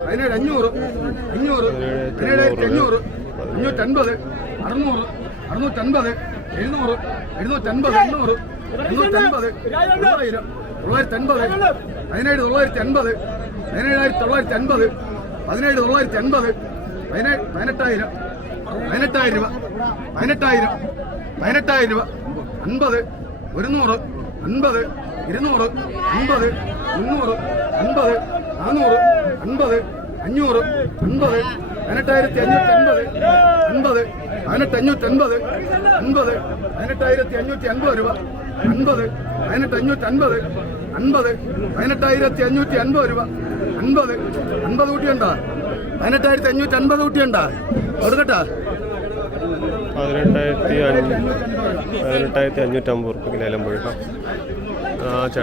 പതിനേഴ് അഞ്ഞൂറ് അഞ്ഞൂറ് പതിനേഴായിരത്തി അഞ്ഞൂറ് അഞ്ഞൂറ്റൻപത് അറുന്നൂറ് അറുന്നൂറ്റൻപത് എഴുന്നൂറ് എഴുന്നൂറ്റൻപത് എണ്ണൂറ് എണ്ണൂറ്റൻപത് തൊള്ളായിരം തൊള്ളായിരത്തി അൻപത് പതിനേഴ് തൊള്ളായിരത്തി അൻപത് പതിനേഴായിരത്തി തൊള്ളായിരത്തി അൻപത് പതിനേഴ് തൊള്ളായിരത്തി അൻപത് പതിനേഴ് പതിനെട്ടായിരം പതിനെട്ടായിരം രൂപ പതിനെട്ടായിരം പതിനെട്ടായിരം രൂപ അൻപത് ഒരുന്നൂറ് അൻപത് ഇരുന്നൂറ് അൻപത് മുന്നൂറ് അൻപത് നാനൂറ് അൻപത് അഞ്ഞൂറ് അൻപത് പതിനെട്ടായിരത്തി അഞ്ഞൂറ്റി അൻപത് അൻപത് പതിനെട്ട് അഞ്ഞൂറ്റി അൻപത് അൻപത് പതിനെട്ടായിരത്തി അഞ്ഞൂറ്റി അൻപത് രൂപ അൻപത് പതിനെട്ട് അഞ്ഞൂറ്റി അൻപത് അൻപത് പതിനെട്ടായിരത്തി അഞ്ഞൂറ്റി അൻപത് രൂപ അൻപത് അൻപത് കൂട്ടിയുണ്ടാ പതിനെട്ടായിരത്തി അഞ്ഞൂറ്റി അൻപത് കൂട്ടിയുണ്ടാ കൊടുക്കട്ടാ പതിനെട്ടായിരത്തി പതിനെട്ടായിരത്തി അഞ്ഞൂറ്റമ്പത് ലേലം പോയിട്ടോ ആ ചെ-